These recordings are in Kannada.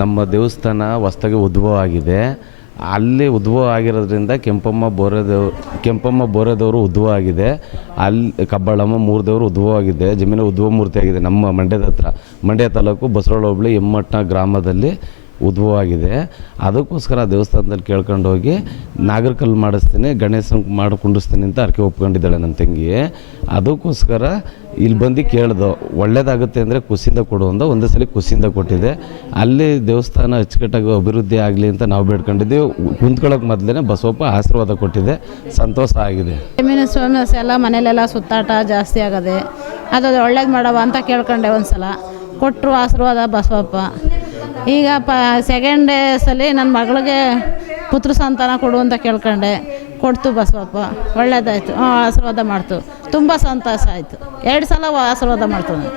ನಮ್ಮ ದೇವಸ್ಥಾನ ಹೊಸ್ದಾಗಿ ಉದ್ಭವ ಆಗಿದೆ. ಅಲ್ಲಿ ಉದ್ಭವ ಆಗಿರೋದ್ರಿಂದ ಕೆಂಪಮ್ಮ ಬೋರೆದೇವ್, ಕೆಂಪಮ್ಮ ಬೋರೆದೇವರು ಉದ್ಭವ ಆಗಿದೆ. ಅಲ್ಲಿ ಕಬ್ಬಾಳಮ್ಮ ಮೂರು ದೇವರು ಉದ್ಭವ ಆಗಿದೆ. ಜಮೀನು ಉದ್ಭವ ಮೂರ್ತಿ ಆಗಿದೆ. ನಮ್ಮ ಮಂಡ್ಯದ ಹತ್ರ, ಮಂಡ್ಯ ತಾಲೂಕು ಬಸರಳ ಹೋಬಳಿ ಎಮ್ಮಟ್ನ ಗ್ರಾಮದಲ್ಲಿ ಉದ್ಭವ ಆಗಿದೆ. ಅದಕ್ಕೋಸ್ಕರ ದೇವಸ್ಥಾನದಲ್ಲಿ ಕೇಳ್ಕೊಂಡು ಹೋಗಿ ನಾಗರಕಲ್ಲು ಮಾಡಿಸ್ತೀನಿ, ಗಣೇಶನ ಮಾಡಿ ಕುಂಡಿಸ್ತೀನಿ ಅಂತ ಅರ್ಕೆ ಒಪ್ಕೊಂಡಿದ್ದಾಳೆ ನನ್ನ ತಂಗಿ ಅದಕ್ಕೋಸ್ಕರ ಇಲ್ಲಿ ಬಂದು ಕೇಳ್ದು, ಒಳ್ಳೇದಾಗುತ್ತೆ ಅಂದರೆ ಖುಷಿಯಿಂದ ಕೊಡು ಅಂದ, ಒಂದೇ ಸಲ ಖುಷಿಯಿಂದ ಕೊಟ್ಟಿದೆ. ಅಲ್ಲಿ ದೇವಸ್ಥಾನ ಅಚ್ಚುಕಟ್ಟಾಗಿ ಅಭಿವೃದ್ಧಿ ಆಗಲಿ ಅಂತ ನಾವು ಬೇಡ್ಕೊಂಡಿದ್ದೀವಿ. ಕುಂತ್ಕೊಳ್ಳೋಕೆ ಮೊದಲೇ ಬಸವಪ್ಪ ಆಶೀರ್ವಾದ ಕೊಟ್ಟಿದೆ. ಸಂತೋಷ ಆಗಿದೆ. ಸ್ವಾಮಿ ಎಲ್ಲ ಮನೇಲೆಲ್ಲ ಸುತ್ತಾಟ ಜಾಸ್ತಿ ಆಗದೆ, ಅದು ಒಳ್ಳೇದು ಮಾಡವ ಅಂತ ಕೇಳ್ಕೊಂಡೆ ಒಂದು ಸಲ ಕೊಟ್ಟರು ಆಶೀರ್ವಾದ ಬಸವಪ್ಪ. ಈಗ ಪ ಸೆಕೆಂಡ್ ಸಲ ನನ್ನ ಮಗಳಿಗೆ ಪುತ್ರ ಸಂತಾನ ಕೊಡು ಅಂತ ಕೇಳ್ಕೊಂಡೆ. ಕೊಡ್ತು ಬಸವಪ್ಪ. ಒಳ್ಳೇದಾಯ್ತು. ಆಶೀರ್ವಾದ ಮಾಡ್ತು. ತುಂಬ ಸಂತೋಷ ಆಯಿತು. ಎರಡು ಸಲ ಆಶೀರ್ವಾದ ಮಾಡ್ತು ನಾನು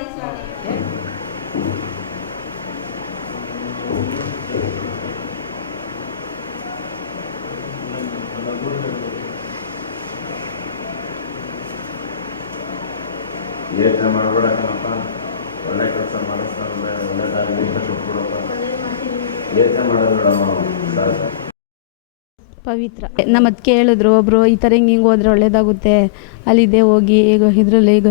ಯೋಚನೆ ಮಾಡಬೇಡಕ್ಕನಪ್ಪ ಒಳ್ಳೆ ಕೆಲಸ ಮಾಡಿಸ್ತಾರೆ ಒಳ್ಳೇದಾಗಲಿ ಅಂತ ಕೊಟ್ಬಿಡಪ್ಪ ಯೋಚನೆ ಮಾಡೋದು ಪವಿತ್ರ. ನಮ್ಮ ಅದು ಕೇಳಿದ್ರು ಒಬ್ಬರು ಈ ಥರ ಹಿಂಗೆ ಹಿಂಗೆ ಹೋದ್ರೆ ಒಳ್ಳೇದಾಗುತ್ತೆ. ಅಲ್ಲಿದೆ ಹೋಗಿ ಈಗ ಇದರಲ್ಲಿ ಈಗ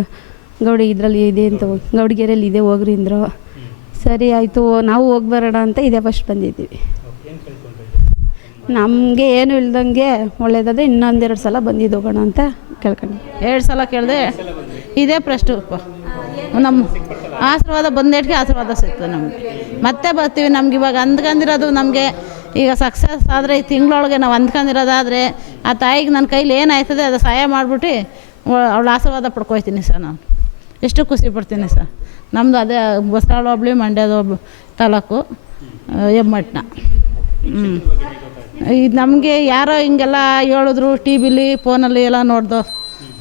ಗೌಡಿ ಇದರಲ್ಲಿ ಇದೆ ಅಂತ ಹೋಗಿ ಗೌಡಿಗೆರೆಯಲ್ಲಿ ಇದೆ, ಹೋಗ್ರಿ ಅಂದರು. ಸರಿ, ಆಯಿತು, ನಾವು ಹೋಗಿ ಬರೋಣ ಅಂತ ಇದೇ ಫಸ್ಟ್ ಬಂದಿದ್ದೀವಿ. ನಮಗೆ ಏನು ಇಲ್ದಂಗೆ ಒಳ್ಳೇದಾದ್ರೆ ಇನ್ನೊಂದೆರಡು ಸಲ ಬಂದಿದ್ದು ಹೋಗೋಣ ಅಂತ ಕೇಳ್ಕೊಂಡು. ಎರಡು ಸಲ ಕೇಳಿದೆ ಇದೇ ಪ್ರಶ್ನೆ ನಮ್ಮ ಆಶೀರ್ವಾದ ಬಂದೇಟ್ಗೆ ಆಶೀರ್ವಾದ ಸಿಗ್ತದೆ ನಮಗೆ. ಮತ್ತೆ ಬರ್ತೀವಿ ನಮ್ಗೆ ಇವಾಗ. ಅಂದ್ಕೊಂಡಿರೋದು ನಮಗೆ ಈಗ ಸಕ್ಸಸ್ ಆದರೆ ಈ ತಿಂಗಳೊಳಗೆ ನಾವು ಅಂದ್ಕೊಂಡಿರೋದಾದರೆ ಆ ತಾಯಿಗೆ ನನ್ನ ಕೈಲಿ ಏನಾಯ್ತದೆ ಅದು ಸಹಾಯ ಮಾಡಿಬಿಟ್ಟು ಅವಳ ಆಶೀರ್ವಾದ ಪಡ್ಕೊಳ್ತೀನಿ ಸರ್ ನಾನು. ಎಷ್ಟು ಖುಷಿ ಪಡ್ತೀನಿ ಸರ್. ನಮ್ಮದು ಅದೇ ಬಸರಾಳ ಹೋಬ್ಳಿ, ಮಂಡ್ಯದ ಹೋಬ್ ತಾಲೂಕು ಹೆಮ್ಮಟ್ನ ಹ್ಞೂ ಇದು ನಮಗೆ ಯಾರೋ ಹಿಂಗೆಲ್ಲ ಹೇಳಿದ್ರು ಟಿ ವಿಲಿ ಫೋನಲ್ಲಿ ಎಲ್ಲ ನೋಡ್ದು.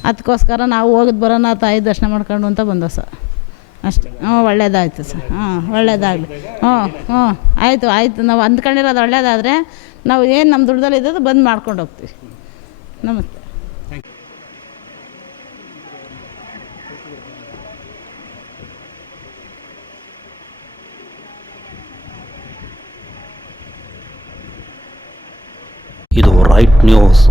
ಅದಕ್ಕೋಸ್ಕರ ನಾವು ಹೋಗಿದ್ದು ಬರೋಣ, ತಾಯಿ ದರ್ಶನ ಮಾಡ್ಕೊಂಡು ಅಂತ ಬಂದೋ ಸರ್. ಅಷ್ಟೇ. ಹ್ಞೂ, ಒಳ್ಳೇದಾಯ್ತು ಸರ್. ಹಾಂ ಒಳ್ಳೇದಾಗಲಿ. ಹ್ಞೂ ಹ್ಞೂ. ಆಯಿತು ಆಯಿತು. ನಾವು ಅಂದ್ಕೊಂಡಿರೋದು ಒಳ್ಳೇದಾದರೆ ನಾವು ಏನು ನಮ್ಮ ದುಡ್ಡಲ್ಲಿ ಇದ್ದದ್ದು ಬಂದು ಮಾಡ್ಕೊಂಡು ಹೋಗ್ತೀವಿ. ನಮಸ್ತೆ. ಇದು ರೈಟ್ ನ್ಯೂಸ್